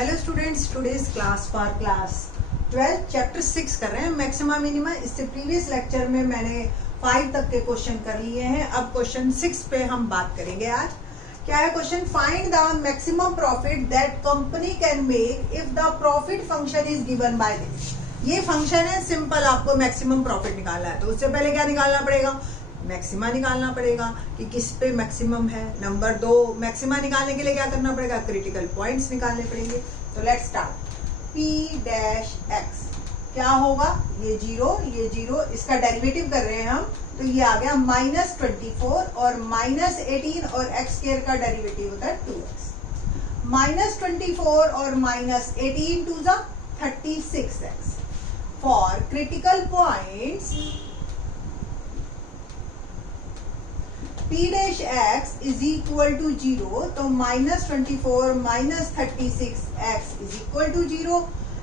Hello students, today's class for class 12 chapter 6 कर रहे हैं मैक्सिमा मिनिमा। इससे प्रीवियस लेक्चर में मैंने 5 तक के क्वेश्चन कर लिए हैं। अब क्वेश्चन 6 पे हम बात करेंगे। आज क्या है question? Find the maximum profit that company can make if the profit function is given by this. ये फंक्शन है, सिंपल आपको मैक्सिमम प्रॉफिट निकालना है। तो उससे पहले क्या निकालना पड़ेगा? मैक्सिमा निकालना पड़ेगा कि किस पे मैक्सिमम है। नंबर 2, मैक्सिमा निकालने के लिए क्या करना पड़ेगा? क्रिटिकल पॉइंट्स निकालने पड़ेंगे। तो let's start. P dash x क्या होगा? ये जीरो, इसका डेरिवेटिव कर रहे हैं हम, तो ये आ गया -24 और -18 और x स्क्वायर का डेरिवेटिव होता है 2x। -24 और -18 to the 36x। For critical points P dash x is equal to 0, तो -24 -36x is equal to 0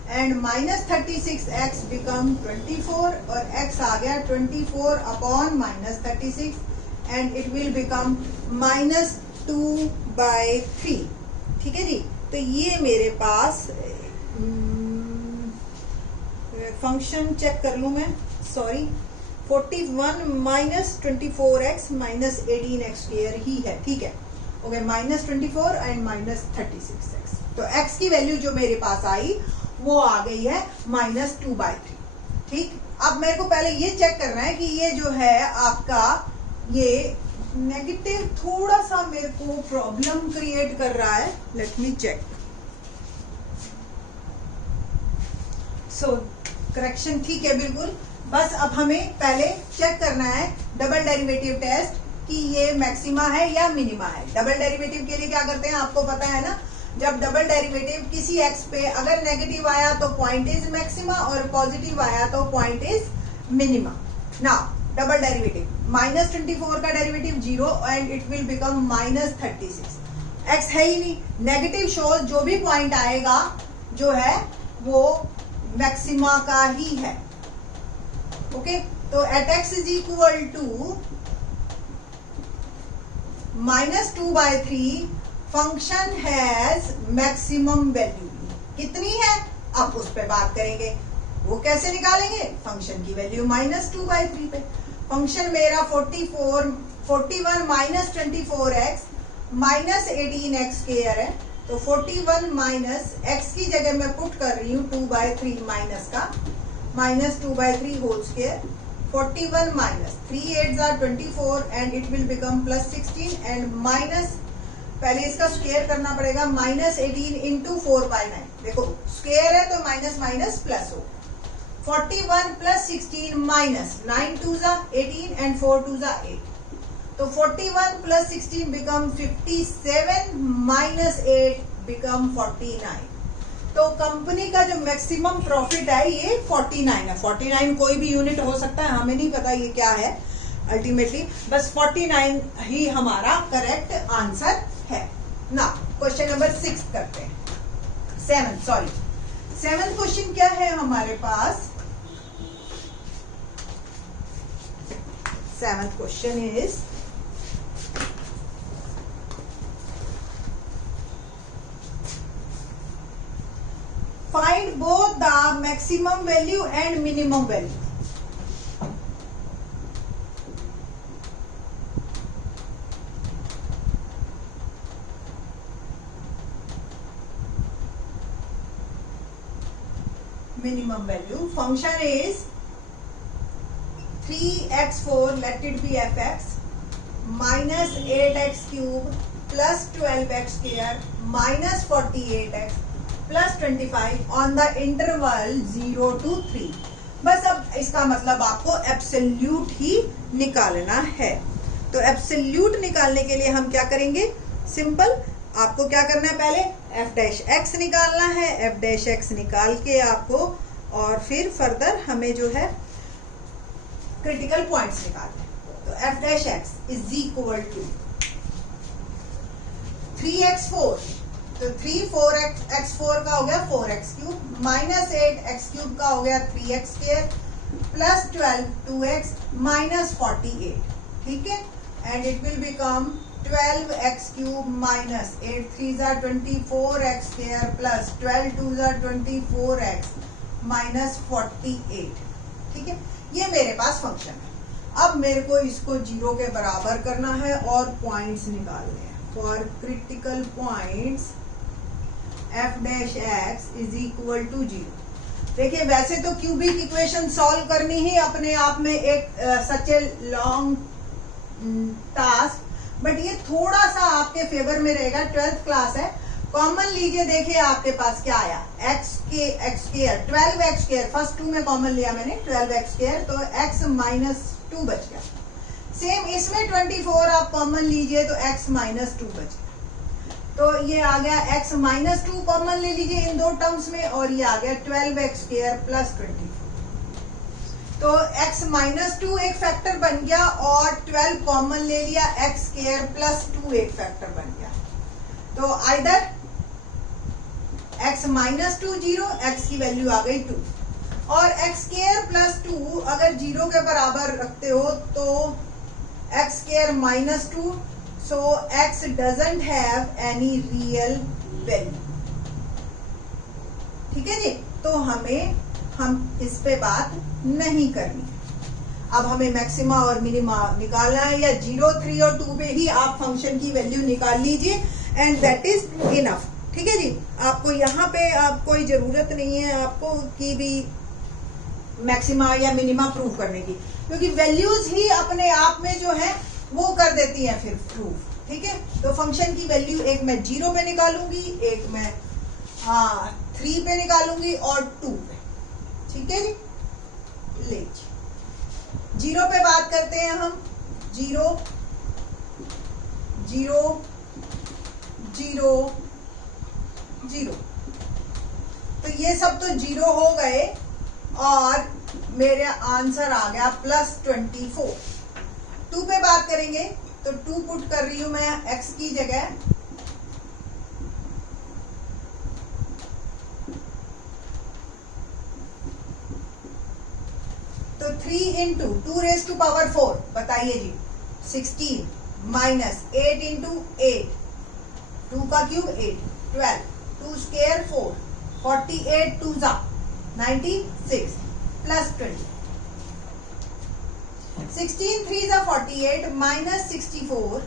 and -36x become 24 और x आ गया 24 upon -36 and it will become -2/3। ठीक है जी। तो ये मेरे पास फंक्शन चेक कर लूं मैं, सॉरी, 41 -24x -18x स्क्वायर ही है। ठीक है, ओके, -24 एंड -36x। तो x की वैल्यू जो मेरे पास आई वो आ गई है -2/3। ठीक, अब मेरे को पहले ये चेक करना है कि ये जो है आपका ये नेगेटिव थोड़ा सा मेरे को प्रॉब्लम क्रिएट कर रहा है। Let me check. So correction ठीक है बिल्कुल। बस अब हमें पहले चेक करना है डबल डेरिवेटिव टेस्ट कि ये मैक्सिमा है या मिनिमा है। डबल डेरिवेटिव के लिए क्या करते हैं आपको पता है ना, जब डबल डेरिवेटिव किसी x पे अगर नेगेटिव आया तो पॉइंट इज मैक्सिमा और पॉजिटिव आया तो point is minima. Now double derivative, -24 का derivative 0 and it will become -36। x है ही नहीं, नेगेटिव शोज जो भी पॉइंट आएगा जो है वो मैक्सिमा का ही है। ओके, तो at x is equal to -2/3 function has maximum value. कितनी है अब उस पे बात करेंगे। वो कैसे निकालेंगे? फंक्शन की वैल्यू -2/3 पे। फंक्शन मेरा 41 -24x -18x स्क्वायर है, तो 41 माइनस x की जगह मैं पुट कर रही हूँ 2/3 माइनस का -2/3 whole square. 41 minus 3 8s are 24 and it will become +16 and minus, पहले इसका स्क्वायर करना पड़ेगा, -18 इंटू 4/9। देखो स्क्वायर है तो माइनस माइनस प्लस हो। 41 + 16 minus 9 2s are 18 and 4 2s are 8। तो 41 + 16 बिकम 57 माइनस 8 बिकम 49। तो कंपनी का जो मैक्सिमम प्रॉफिट है ये 49 है। 49 कोई भी यूनिट हो सकता है, हमें नहीं पता ये क्या है अल्टीमेटली, बस 49 ही हमारा करेक्ट आंसर है ना। क्वेश्चन नंबर 6 करते हैं। 7th क्वेश्चन क्या है हमारे पास? 7th question is find both the maximum value and minimum value. Minimum value function is 3x4, let it be fx, -8x cube plus 12x square minus 48x plus 25 on the interval 0 to 3। बस अब इसका मतलब आपको absolute ही निकालना है। तो absolute निकालने के लिए हम क्या करेंगे? सिंपल, आपको क्या करना है? पहले f डैश x निकालना है। f डैश x निकाल के आपको और फिर फर्दर हमें जो है क्रिटिकल पॉइंट्स निकालना है। तो f dash x is equal to 3x4, तो 3 का हो गया 4x क्यूब, -8x³ का हो गया 3x square, plus 12 2x minus 48। ठीक है, and it will become 12x cube minus 8 3 ज़ा 24x स्क्वायर प्लस 12 2 ज़ा 24x माइनस 48। ठीक है, ये मेरे पास फंक्शन है। अब मेरे को इसको जीरो के बराबर करना है और पॉइंट्स निकालने हैं। For critical points f dash x is equal to 0। देखिए, वैसे तो क्यूबिक इक्वेशन सॉल्व करनी ही अपने आप में एक सच ए लॉन्ग टास्क, बट ये थोड़ा सा आपके फेवर में रहेगा। 12th क्लास है, कॉमन लीजिए। देखिए आपके पास क्या आया, x square 12x square, first 2 में कॉमन लिया मैंने 12x स्क्वायर, तो x माइनस 2 बच गया। सेम इसमें 24 आप कॉमन लीजिए तो x माइनस 2 बच गया। तो ये आ गया x माइनस 2 कॉमन ले लीजिए इन दो टर्म्स में, और ये आ गया 12x स्क्वायर प्लस 24। तो x माइनस 2 एक फैक्टर बन गया और 12 कॉमन ले लिया, x स्क्वायर प्लस 2 एक फैक्टर बन गया। तो आइदर x माइनस 2 0, x की वैल्यू आ गई 2, और x स्क्वायर प्लस 2 अगर 0 के बराबर रखते हो तो x square minus 2, so x doesn't have any real value। ठीक है जी, तो हम इस पे बात नहीं करनी। अब हमें मैक्सिमा और मिनिमा निकालना है, या 0 3 और 2 पे ही आप फंक्शन की वैल्यू निकाल लीजिए एंड दैट इज इनफ। ठीक है जी, आपको यहाँ पे आप कोई जरूरत नहीं है आपको की भी मैक्सिमा या मिनिमा प्रूव करने की, क्योंकि वैल्यूज ही अपने आप में जो है वो कर देती है फिर प्रूफ। ठीक है, तो फंक्शन की वैल्यू एक मैं 0 पे निकालूंगी, एक मैं 3 पे निकालूंगी और 2 पे। ठीक है जी, ले 0 पे बात करते हैं हम। 0 0 0 0, तो ये सब तो 0 हो गए और मेरा आंसर आ गया प्लस 24। 2 पे बात करेंगे तो 2 पुट कर रही हूं मैं x की जगह, तो 3 इंटू 2 रेज टू पावर 4, बताइए जी 16 माइनस 8 इंटू 8, 2 का क्यूब 8, 12, 2 स्क्वायर 4, 48 2 जा 96 प्लस 20, 16 3 जा 48 माइनस 64,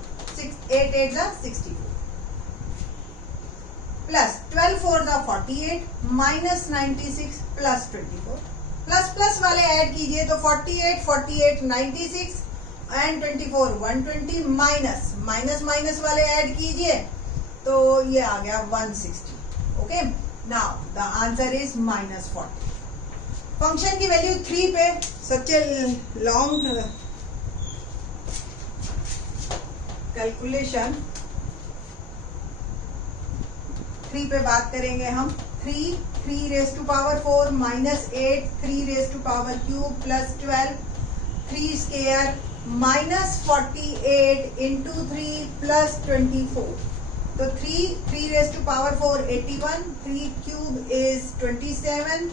8 8 जा 64 प्लस 12 4 जा 48 माइनस 96 प्लस 24। प्लस प्लस वाले ऐड कीजिए तो 48 48 96 एंड 24 120, माइनस माइनस माइनस वाले ऐड कीजिए तो ये आ गया 160। Okay, now the answer is minus 40। Function की वैल्यू 3 पे, सच ए लॉन्ग कैलकुलेशन। 3 पे बात करेंगे हम। 3 raise to power 4 minus 8 3 raise to power cube plus 12, 3 square minus 48 into 3 plus 24। तो 3 raise to power 4 81, 3 cube is 27,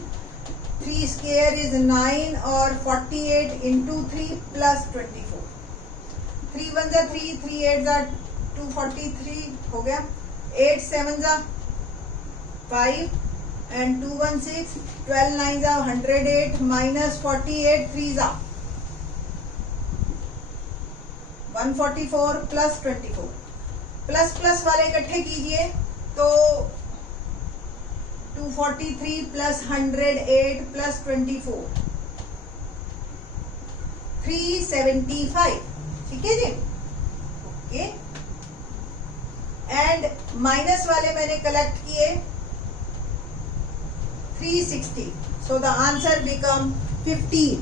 3 square is 9 और 48 into 3 plus 24। 3 1 जा 3, 3 8 जा 243 हो गया, 8 7 जा 5 एंड 2 1 6, 12 9 जा 108 माइनस 48 3 जा 144 प्लस 24। प्लस प्लस वाले इकट्ठे कीजिए तो 243 प्लस 108 प्लस 24 375। ठीक है जी, ओके। एंड माइनस वाले मैंने कलेक्ट किए 360, सो द आंसर बिकम 15।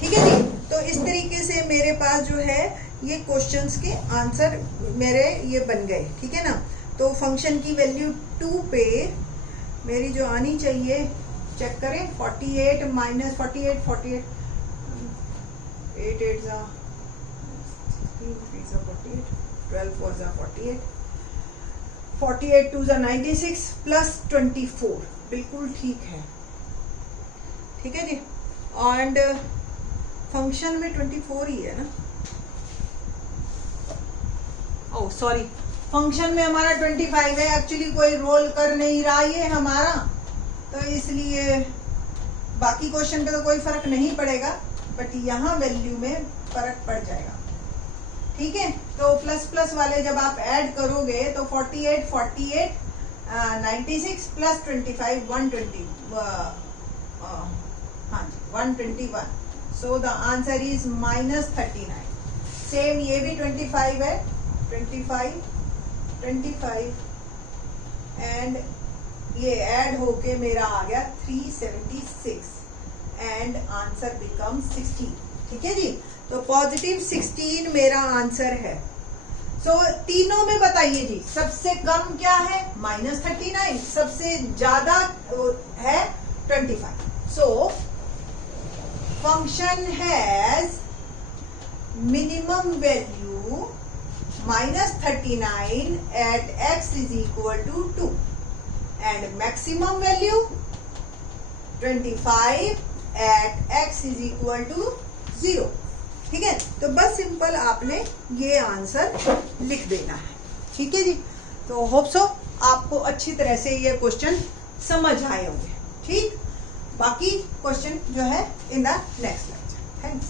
ठीक है जी, तो इस तरीके से मेरे पास जो है ये क्वेश्चंस के आंसर मेरे ये बन गए। ठीक है ना, तो फंक्शन की वैल्यू 2 पे मेरी जो आनी चाहिए चेक करें, 48 माइनस 48 48 8 8 जा 3 जा 48, 12 4 जा 48, 48 2 जा 96 प्लस 24, बिल्कुल ठीक है। ठीक है जी, एंड फंक्शन में 24 ही है ना। ओह सॉरी, फंक्शन में हमारा 25 है, एक्चुअली कोई रोल कर नहीं रहा ये हमारा, तो इसलिए बाकी क्वेश्चन पे तो कोई फर्क नहीं पड़ेगा, बट यहाँ वैल्यू में फर्क पड़ जाएगा। ठीक है, तो प्लस प्लस वाले जब आप ऐड करोगे तो 48 48 96 प्लस 25 120, हाँ जी 121, so the answer is -39। Same ये भी 25 है, 25 एंड ये ऐड होके मेरा आ गया 376 एंड आंसर बिकम 16। ठीक है जी, तो पॉजिटिव 16 मेरा आंसर है। सो तीनों में बताइए जी, सबसे कम क्या है -39, सबसे ज्यादा है 25। So function has minimum value -39 at x is equal to 2 and maximum value 25 at x is equal to 0। ठीक है, तो बस सिंपल आपने ये आंसर लिख देना है। ठीक है जी, तो होप सो आपको अच्छी तरह से ये क्वेश्चन समझ आए होंगे। ठीक, बाकी क्वेश्चन जो है in the next lecture. Thanks.